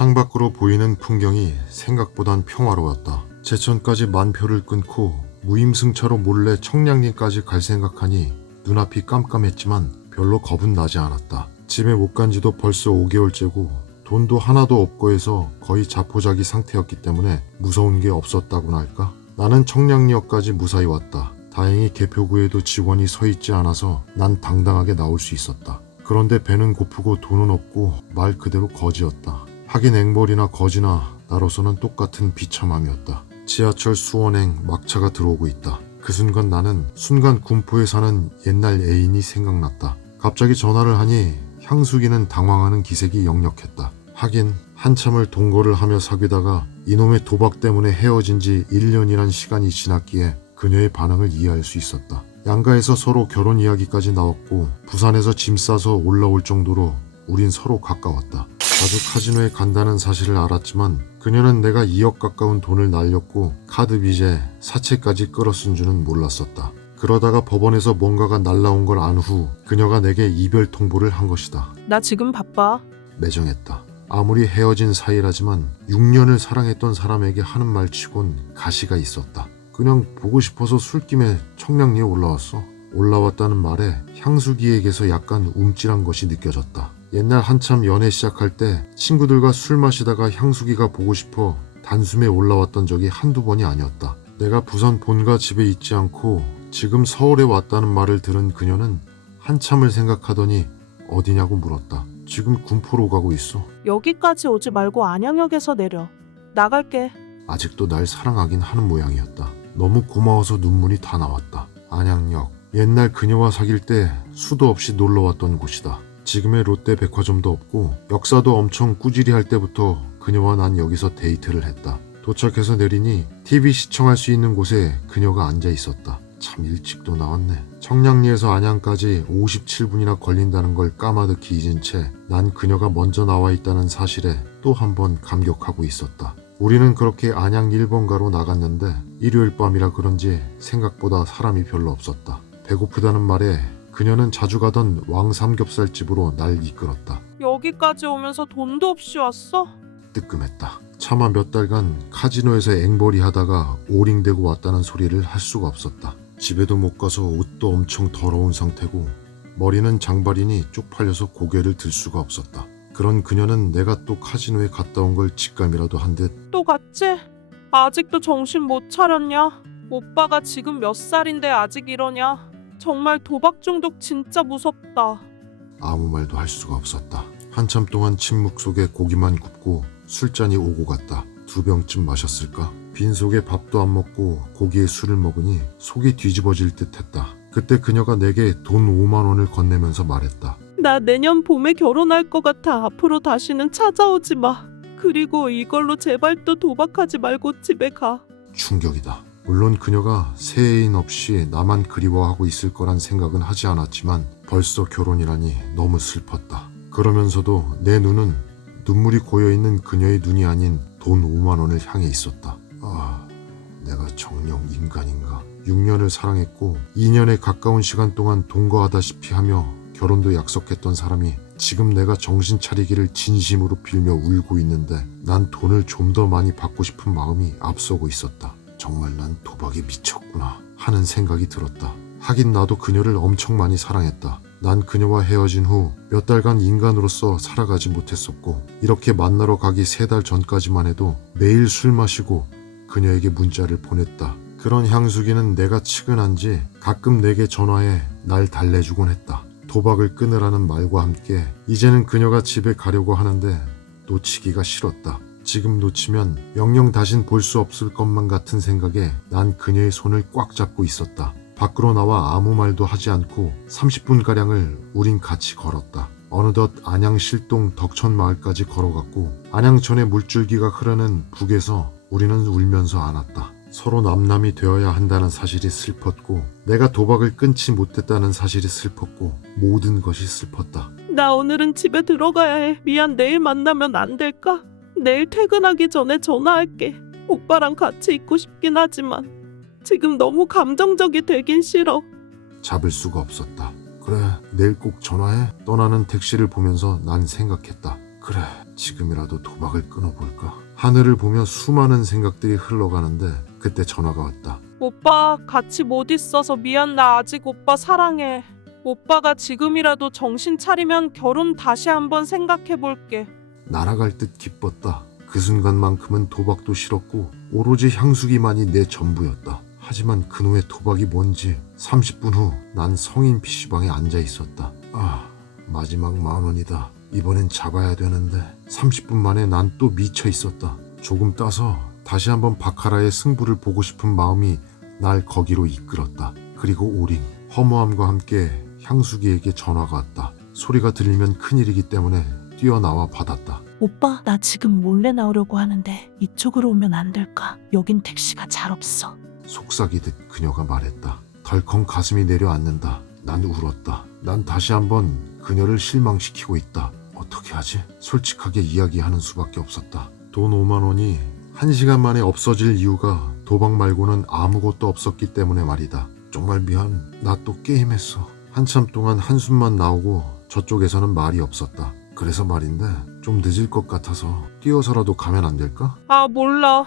창밖으로 보이는 풍경이 생각보단 평화로웠다. 제천까지 만표를 끊고 무임승차로 몰래 청량리까지 갈 생각하니 눈앞이 깜깜했지만 별로 겁은 나지 않았다. 집에 못 간 지도 벌써 5개월째고 돈도 하나도 없고 해서 거의 자포자기 상태였기 때문에 무서운 게 없었다고나 할까? 나는 청량리역까지 무사히 왔다. 다행히 개표구에도 직원이 서 있지 않아서 난 당당하게 나올 수 있었다. 그런데 배는 고프고 돈은 없고 말 그대로 거지였다. 하긴 앵벌이나 거지나 나로서는 똑같은 비참함이었다. 지하철 수원행 막차가 들어오고 있다. 그 순간 나는 순간 군포에 사는 옛날 애인이 생각났다. 갑자기 전화를 하니 향수기는 당황하는 기색이 역력했다. 하긴 한참을 동거를 하며 사귀다가 이놈의 도박 때문에 헤어진 지 1년이란 시간이 지났기에 그녀의 반응을 이해할 수 있었다. 양가에서 서로 결혼 이야기까지 나왔고 부산에서 짐 싸서 올라올 정도로 우린 서로 가까웠다. 자주 카지노에 간다는 사실을 알았지만 그녀는 내가 2억 가까운 돈을 날렸고 카드 빚에 사채까지 끌어쓴 줄은 몰랐었다. 그러다가 법원에서 뭔가가 날라온 걸 안 후 그녀가 내게 이별 통보를 한 것이다. 나 지금 바빠. 매정했다. 아무리 헤어진 사이라지만 6년을 사랑했던 사람에게 하는 말치곤 가시가 있었다. 그냥 보고 싶어서 술김에 청량리에 올라왔어. 올라왔다는 말에 향수기에게서 약간 움찔한 것이 느껴졌다. 옛날 한참 연애 시작할 때 친구들과 술 마시다가 향수기가 보고 싶어 단숨에 올라왔던 적이 한두 번이 아니었다. 내가 부산 본가 집에 있지 않고 지금 서울에 왔다는 말을 들은 그녀는 한참을 생각하더니 어디냐고 물었다. 지금 군포로 가고 있어. 여기까지 오지 말고 안양역에서 내려. 나갈게. 아직도 날 사랑하긴 하는 모양이었다. 너무 고마워서 눈물이 다 나왔다. 안양역. 옛날 그녀와 사귈 때 수도 없이 놀러왔던 곳이다. 지금의 롯데 백화점도 없고 역사도 엄청 꾸지리 할 때부터 그녀와 난 여기서 데이트를 했다. 도착해서 내리니 TV 시청할 수 있는 곳에 그녀가 앉아 있었다. 참 일찍도 나왔네. 청량리에서 안양까지 57분이나 걸린다는 걸 까마득히 잊은 채 난 그녀가 먼저 나와 있다는 사실에 또 한 번 감격하고 있었다. 우리는 그렇게 안양 1번가로 나갔는데 일요일 밤이라 그런지 생각보다 사람이 별로 없었다. 배고프다는 말에 그녀는 자주 가던 왕삼겹살집으로 날 이끌었다. 여기까지 오면서 돈도 없이 왔어? 뜨끔했다. 차마 몇 달간 카지노에서 앵벌이 하다가 오링되고 왔다는 소리를 할 수가 없었다. 집에도 못 가서 옷도 엄청 더러운 상태고 머리는 장발이니 쪽팔려서 고개를 들 수가 없었다. 그런 그녀는 내가 또 카지노에 갔다 온 걸 직감이라도 한 듯 또 갔지? 아직도 정신 못 차렸냐? 오빠가 지금 몇 살인데 아직 이러냐? 정말 도박 중독 진짜 무섭다. 아무 말도 할 수가 없었다. 한참 동안 침묵 속에 고기만 굽고 술잔이 오고 갔다. 2병쯤 마셨을까? 빈속에 밥도 안 먹고 고기에 술을 먹으니 속이 뒤집어질 듯 했다. 그때 그녀가 내게 돈 5만 원을 건네면서 말했다. 나 내년 봄에 결혼할 것 같아. 앞으로 다시는 찾아오지 마. 그리고 이걸로 제발 또 도박하지 말고 집에 가. 충격이다. 물론 그녀가 새 애인 없이 나만 그리워하고 있을 거란 생각은 하지 않았지만 벌써 결혼이라니 너무 슬펐다. 그러면서도 내 눈은 눈물이 고여있는 그녀의 눈이 아닌 돈 5만 원을 향해 있었다. 아, 내가 정녕 인간인가. 6년을 사랑했고 2년에 가까운 시간 동안 동거하다시피 하며 결혼도 약속했던 사람이 지금 내가 정신 차리기를 진심으로 빌며 울고 있는데 난 돈을 좀 더 많이 받고 싶은 마음이 앞서고 있었다. 정말 난 도박에 미쳤구나 하는 생각이 들었다. 하긴 나도 그녀를 엄청 많이 사랑했다. 난 그녀와 헤어진 후 몇 달간 인간으로서 살아가지 못했었고 이렇게 만나러 가기 3달 전까지만 해도 매일 술 마시고 그녀에게 문자를 보냈다. 그런 향수기는 내가 측은한지 가끔 내게 전화해 날 달래주곤 했다. 도박을 끊으라는 말과 함께 이제는 그녀가 집에 가려고 하는데 놓치기가 싫었다. 지금 놓치면 영영 다신 볼 수 없을 것만 같은 생각에 난 그녀의 손을 꽉 잡고 있었다. 밖으로 나와 아무 말도 하지 않고 30분가량을 우린 같이 걸었다. 어느덧 안양 실동 덕천마을까지 걸어갔고 안양천의 물줄기가 흐르는 북에서 우리는 울면서 안았다. 서로 남남이 되어야 한다는 사실이 슬펐고 내가 도박을 끊지 못했다는 사실이 슬펐고 모든 것이 슬펐다. 나 오늘은 집에 들어가야 해. 미안. 내일 만나면 안 될까? 내일 퇴근하기 전에 전화할게. 오빠랑 같이 있고 싶긴 하지만 지금 너무 감정적이 되긴 싫어. 잡을 수가 없었다. 그래, 내일 꼭 전화해. 떠나는 택시를 보면서 난 생각했다. 그래, 지금이라도 도박을 끊어볼까? 하늘을 보며 수많은 생각들이 흘러가는데 그때 전화가 왔다. 오빠 같이 못 있어서 미안. 나 아직 오빠 사랑해. 오빠가 지금이라도 정신 차리면 결혼 다시 한번 생각해 볼게. 날아갈 듯 기뻤다. 그 순간만큼은 도박도 싫었고 오로지 향수기만이 내 전부였다. 하지만 그놈의 도박이 뭔지 30분 후 난 성인 PC방에 앉아 있었다. 마지막 10,000원이다. 이번엔 잡아야 되는데 30분 만에 난 또 미쳐 있었다. 조금 따서 다시 한번 바카라의 승부를 보고 싶은 마음이 날 거기로 이끌었다. 그리고 오링, 허무함과 함께 향수기에게 전화가 왔다. 소리가 들리면 큰일이기 때문에 뛰어나와 받았다. 오빠, 나 지금 몰래 나오려고 하는데 이쪽으로 오면 안 될까? 여긴 택시가 잘 없어. 속삭이듯 그녀가 말했다. 덜컹 가슴이 내려앉는다. 난 울었다. 난 다시 한번 그녀를 실망시키고 있다. 어떻게 하지? 솔직하게 이야기하는 수밖에 없었다. 돈 5만 원이 1시간 만에 없어질 이유가 도박 말고는 아무것도 없었기 때문에 말이다. 정말 미안. 나 또 게임했어. 한참 동안 한숨만 나오고 저쪽에서는 말이 없었다. 그래서 말인데 좀 늦을 것 같아서 뛰어서라도 가면 안 될까? 몰라.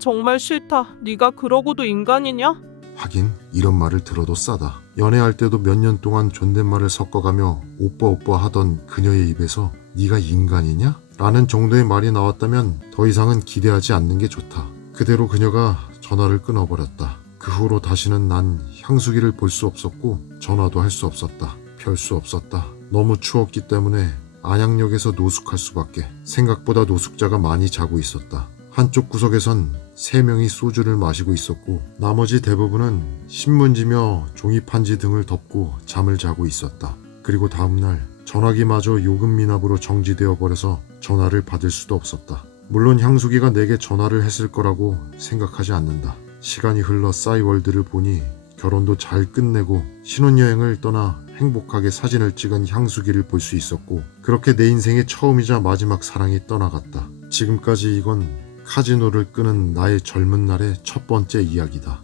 정말 싫다. 네가 그러고도 인간이냐? 하긴 이런 말을 들어도 싸다. 연애할 때도 몇 년 동안 존댓말을 섞어가며 오빠 오빠 하던 그녀의 입에서 네가 인간이냐? 라는 정도의 말이 나왔다면 더 이상은 기대하지 않는 게 좋다. 그대로 그녀가 전화를 끊어버렸다. 그 후로 다시는 난 향수기를 볼 수 없었고 전화도 할 수 없었다. 별 수 없었다. 너무 추웠기 때문에 안양역에서 노숙할 수밖에. 생각보다 노숙자가 많이 자고 있었다. 한쪽 구석에선 3명이 소주를 마시고 있었고 나머지 대부분은 신문지며 종이판지 등을 덮고 잠을 자고 있었다. 그리고 다음날 전화기마저 요금 미납으로 정지되어 버려서 전화를 받을 수도 없었다. 물론 향수기가 내게 전화를 했을 거라고 생각하지 않는다. 시간이 흘러 싸이월드를 보니 결혼도 잘 끝내고 신혼여행을 떠나 행복하게 사진을 찍은 향수기를 볼 수 있었고 그렇게 내 인생의 처음이자 마지막 사랑이 떠나갔다. 지금까지 이건 카지노를 끄는 나의 젊은 날의 첫 번째 이야기다.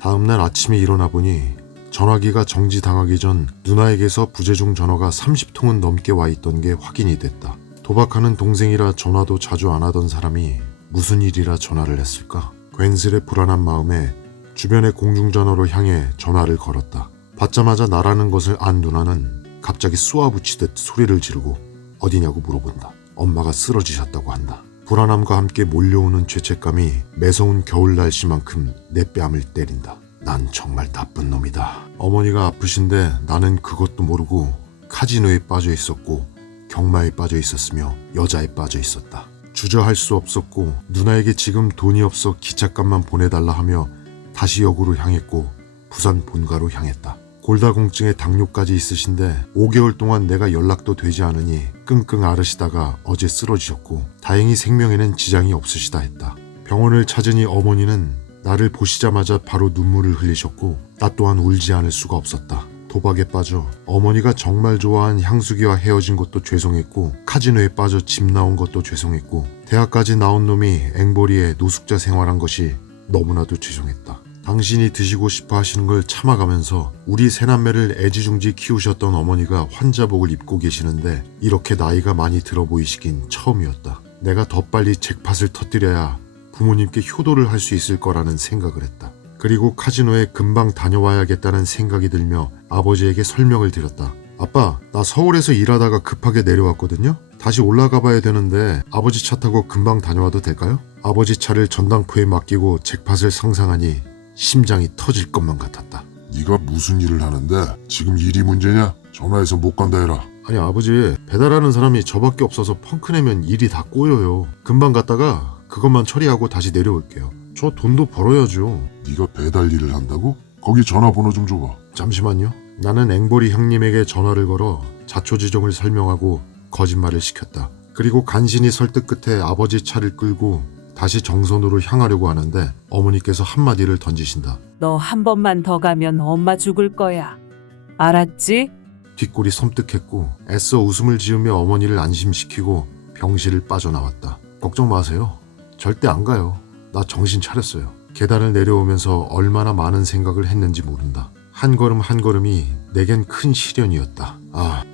다음날 아침에 일어나 보니 전화기가 정지당하기 전 누나에게서 부재중 전화가 30통은 넘게 와 있던 게 확인이 됐다. 도박하는 동생이라 전화도 자주 안 하던 사람이 무슨 일이라 전화를 했을까? 괜스레 불안한 마음에 주변의 공중전화로 향해 전화를 걸었다. 받자마자 나라는 것을 안 누나는 갑자기 쏘아붙이듯 소리를 지르고 어디냐고 물어본다. 엄마가 쓰러지셨다고 한다. 불안함과 함께 몰려오는 죄책감이 매서운 겨울 날씨만큼 내 뺨을 때린다. 난 정말 나쁜 놈이다. 어머니가 아프신데 나는 그것도 모르고 카지노에 빠져 있었고 경마에 빠져 있었으며 여자에 빠져 있었다. 주저할 수 없었고 누나에게 지금 돈이 없어 기찻값만 보내달라 하며 다시 역으로 향했고 부산 본가로 향했다. 골다공증에 당뇨까지 있으신데 5개월 동안 내가 연락도 되지 않으니 끙끙 앓으시다가 어제 쓰러지셨고 다행히 생명에는 지장이 없으시다 했다. 병원을 찾으니 어머니는 나를 보시자마자 바로 눈물을 흘리셨고 나 또한 울지 않을 수가 없었다. 도박에 빠져 어머니가 정말 좋아한 향수기와 헤어진 것도 죄송했고 카지노에 빠져 집 나온 것도 죄송했고 대학까지 나온 놈이 앵벌이에 노숙자 생활한 것이 너무나도 죄송했다. 당신이 드시고 싶어 하시는 걸 참아가면서 우리 새남매를 애지중지 키우셨던 어머니가 환자복을 입고 계시는데 이렇게 나이가 많이 들어 보이시긴 처음이었다. 내가 더 빨리 잭팟을 터뜨려야 부모님께 효도를 할 수 있을 거라는 생각을 했다. 그리고 카지노에 금방 다녀와야겠다는 생각이 들며 아버지에게 설명을 드렸다. 아빠, 나 서울에서 일하다가 급하게 내려왔거든요. 다시 올라가 봐야 되는데 아버지 차 타고 금방 다녀와도 될까요? 아버지 차를 전당포에 맡기고 잭팟을 상상하니 심장이 터질 것만 같았다. 네가 무슨 일을 하는데 지금 일이 문제냐? 전화해서 못 간다 해라. 아니 아버지, 배달하는 사람이 저밖에 없어서 펑크내면 일이 다 꼬여요. 금방 갔다가 그것만 처리하고 다시 내려올게요. 저 돈도 벌어야죠. 네가 배달 일을 한다고? 거기 전화번호 좀 줘봐. 잠시만요. 나는 앵벌이 형님에게 전화를 걸어 자초지종을 설명하고 거짓말을 시켰다. 그리고 간신히 설득 끝에 아버지 차를 끌고 다시 정선으로 향하려고 하는데 어머니께서 한마디를 던지신다. 너 한 번만 더 가면 엄마 죽을 거야. 알았지? 뒷골이 섬뜩했고 애써 웃음을 지으며 어머니를 안심시키고 병실을 빠져나왔다. 걱정 마세요. 절대 안 가요. 나 정신 차렸어요. 계단을 내려오면서 얼마나 많은 생각을 했는지 모른다. 한 걸음 한 걸음이 내겐 큰 시련이었다.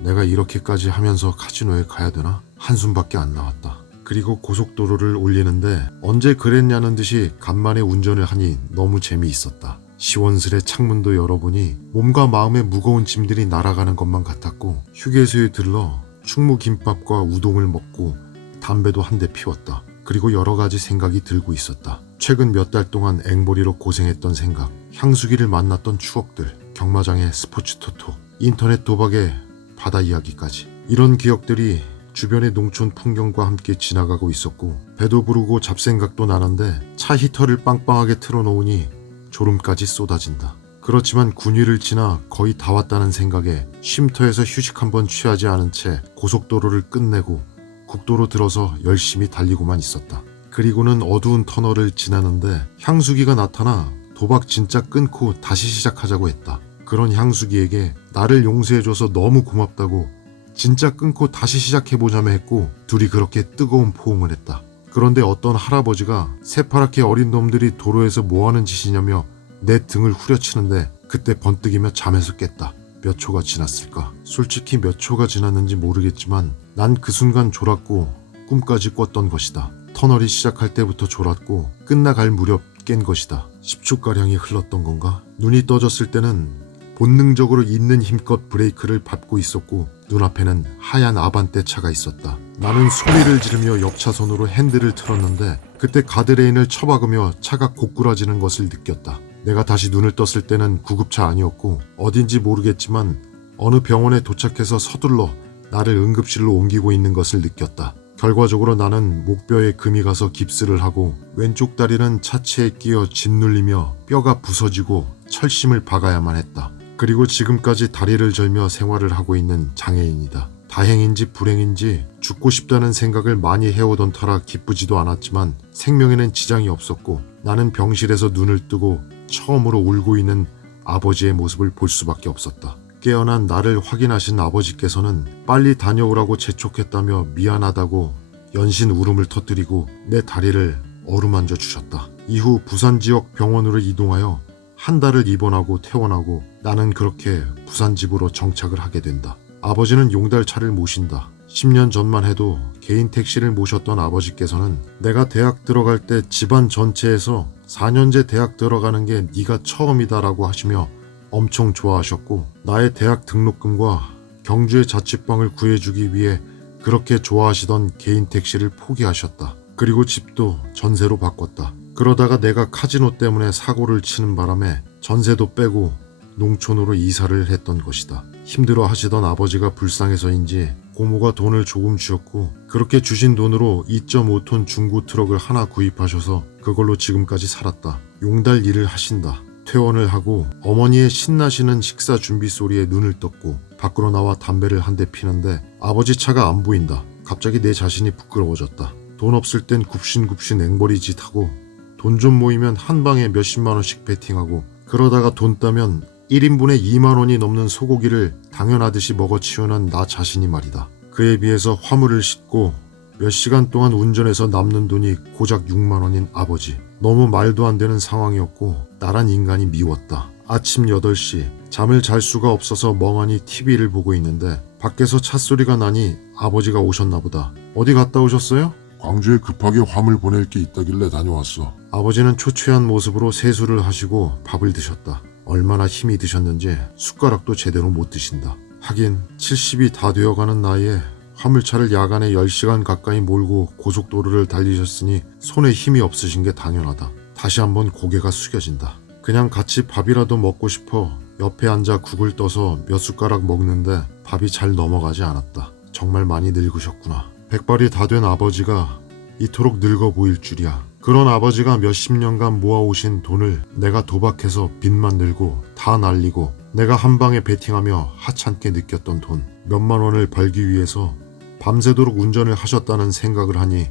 내가 이렇게까지 하면서 카지노에 가야 되나? 한숨밖에 안 나왔다. 그리고 고속도로를 올리는데 언제 그랬냐는 듯이 간만에 운전을 하니 너무 재미있었다. 시원스레 창문도 열어보니 몸과 마음의 무거운 짐들이 날아가는 것만 같았고 휴게소에 들러 충무김밥과 우동을 먹고 담배도 한 대 피웠다. 그리고 여러 가지 생각이 들고 있었다. 최근 몇 달 동안 앵벌이로 고생했던 생각, 향수기를 만났던 추억들, 경마장의 스포츠 토토, 인터넷 도박의 바다 이야기까지. 이런 기억들이 주변의 농촌 풍경과 함께 지나가고 있었고 배도 부르고 잡생각도 나는데 차 히터를 빵빵하게 틀어놓으니 졸음까지 쏟아진다. 그렇지만 군위를 지나 거의 다 왔다는 생각에 쉼터에서 휴식 한번 취하지 않은 채 고속도로를 끝내고 국도로 들어서 열심히 달리고만 있었다. 그리고는 어두운 터널을 지나는데 향수기가 나타나 도박 진짜 끊고 다시 시작하자고 했다. 그런 향수기에게 나를 용서해줘서 너무 고맙다고 진짜 끊고 다시 시작해보자며 했고 둘이 그렇게 뜨거운 포옹을 했다. 그런데 어떤 할아버지가 새파랗게 어린 놈들이 도로에서 뭐하는 짓이냐며 내 등을 후려치는데 그때 번뜩이며 잠에서 깼다. 몇 초가 지났을까? 솔직히 몇 초가 지났는지 모르겠지만 난 그 순간 졸았고 꿈까지 꿨던 것이다. 터널이 시작할 때부터 졸았고 끝나갈 무렵 깬 것이다. 10초가량이 흘렀던 건가? 눈이 떠졌을 때는 본능적으로 있는 힘껏 브레이크를 밟고 있었고 눈앞에는 하얀 아반떼 차가 있었다. 나는 소리를 지르며 옆차선으로 핸들을 틀었는데 그때 가드레인을 쳐박으며 차가 고꾸라지는 것을 느꼈다. 내가 다시 눈을 떴을 때는 구급차 아니었고 어딘지 모르겠지만 어느 병원에 도착해서 서둘러 나를 응급실로 옮기고 있는 것을 느꼈다. 결과적으로 나는 목뼈에 금이 가서 깁스를 하고 왼쪽 다리는 차체에 끼어 짓눌리며 뼈가 부서지고 철심을 박아야만 했다. 그리고 지금까지 다리를 절며 생활을 하고 있는 장애인이다. 다행인지 불행인지 죽고 싶다는 생각을 많이 해오던 터라 기쁘지도 않았지만 생명에는 지장이 없었고 나는 병실에서 눈을 뜨고 처음으로 울고 있는 아버지의 모습을 볼 수밖에 없었다. 깨어난 나를 확인하신 아버지께서는 빨리 다녀오라고 재촉했다며 미안하다고 연신 울음을 터뜨리고 내 다리를 어루만져 주셨다. 이후 부산 지역 병원으로 이동하여 한 달을 입원하고 퇴원하고 나는 그렇게 부산 집으로 정착을 하게 된다. 아버지는 용달차를 모신다. 10년 전만 해도 개인 택시를 모셨던 아버지께서는 내가 대학 들어갈 때 집안 전체에서 4년제 대학 들어가는 게 네가 처음이다라고 하시며 엄청 좋아하셨고 나의 대학 등록금과 경주의 자취방을 구해주기 위해 그렇게 좋아하시던 개인 택시를 포기하셨다. 그리고 집도 전세로 바꿨다. 그러다가 내가 카지노 때문에 사고를 치는 바람에 전세도 빼고 농촌으로 이사를 했던 것이다. 힘들어 하시던 아버지가 불쌍해서인지 고모가 돈을 조금 주었고 그렇게 주신 돈으로 2.5톤 중고 트럭을 하나 구입하셔서 그걸로 지금까지 살았다. 용달 일을 하신다. 퇴원을 하고 어머니의 신나시는 식사 준비 소리에 눈을 떴고 밖으로 나와 담배를 한 대 피는데 아버지 차가 안 보인다. 갑자기 내 자신이 부끄러워졌다. 돈 없을 땐 굽신굽신 앵벌이 짓하고 돈 좀 모이면 한 방에 몇십만 원씩 베팅하고 그러다가 돈 따면 1인분에 2만 원이 넘는 소고기를 당연하듯이 먹어치우는 나 자신이 말이다. 그에 비해서 화물을 싣고 몇 시간 동안 운전해서 남는 돈이 고작 6만 원인 아버지. 너무 말도 안 되는 상황이었고 나란 인간이 미웠다. 아침 8시 잠을 잘 수가 없어서 멍하니 TV를 보고 있는데 밖에서 찻소리가 나니 아버지가 오셨나 보다. 어디 갔다 오셨어요? 광주에 급하게 화물 보낼 게 있다길래 다녀왔어. 아버지는 초췌한 모습으로 세수를 하시고 밥을 드셨다. 얼마나 힘이 드셨는지 숟가락도 제대로 못 드신다. 하긴 70이 다 되어가는 나이에 화물차를 야간에 10시간 가까이 몰고 고속도로를 달리셨으니 손에 힘이 없으신 게 당연하다. 다시 한번 고개가 숙여진다. 그냥 같이 밥이라도 먹고 싶어 옆에 앉아 국을 떠서 몇 숟가락 먹는데 밥이 잘 넘어가지 않았다. 정말 많이 늙으셨구나. 백발이 다 된 아버지가 이토록 늙어 보일 줄이야. 그런 아버지가 몇십 년간 모아오신 돈을 내가 도박해서 빚만 늘고 다 날리고 내가 한 방에 베팅하며 하찮게 느꼈던 돈 몇만 원을 벌기 위해서 밤새도록 운전을 하셨다는 생각을 하니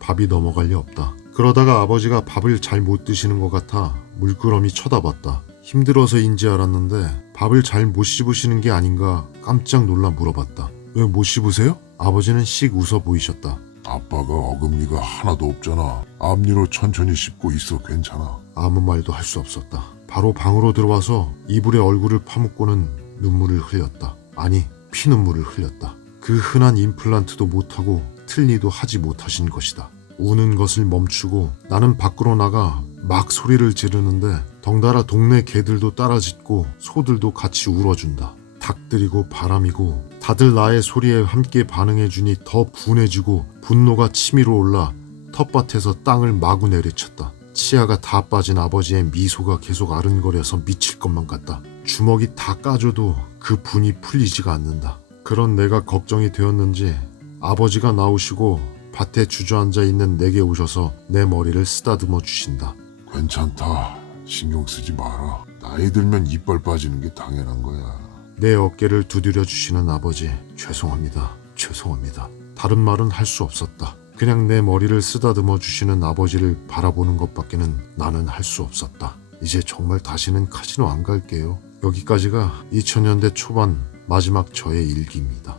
밥이 넘어갈 리 없다. 그러다가 아버지가 밥을 잘 못 드시는 것 같아 물끄러미 쳐다봤다. 힘들어서인지 알았는데 밥을 잘 못 씹으시는 게 아닌가 깜짝 놀라 물어봤다. 왜 못 씹으세요? 아버지는 씩 웃어 보이셨다. 아빠가 어금니가 하나도 없잖아. 앞니로 천천히 씹고 있어. 괜찮아. 아무 말도 할 수 없었다. 바로 방으로 들어와서 이불에 얼굴을 파묻고는 눈물을 흘렸다. 아니, 피눈물을 흘렸다. 그 흔한 임플란트도 못하고 틀니도 하지 못하신 것이다. 우는 것을 멈추고 나는 밖으로 나가 막 소리를 지르는데 덩달아 동네 개들도 따라 짖고 소들도 같이 울어준다. 닭들이고 바람이고 다들 나의 소리에 함께 반응해주니 더 분해지고 분노가 치밀어 올라 텃밭에서 땅을 마구 내리쳤다. 치아가 다 빠진 아버지의 미소가 계속 아른거려서 미칠 것만 같다. 주먹이 다 까져도 그 분이 풀리지가 않는다. 그런 내가 걱정이 되었는지 아버지가 나오시고 밭에 주저앉아 있는 내게 오셔서 내 머리를 쓰다듬어 주신다. 괜찮다. 신경 쓰지 마라. 나이 들면 이빨 빠지는 게 당연한 거야. 내 어깨를 두드려 주시는 아버지, 죄송합니다. 죄송합니다. 다른 말은 할 수 없었다. 그냥 내 머리를 쓰다듬어 주시는 아버지를 바라보는 것밖에는 나는 할 수 없었다. 이제 정말 다시는 카지노 안 갈게요. 여기까지가 2000년대 초반 마지막 저의 일기입니다.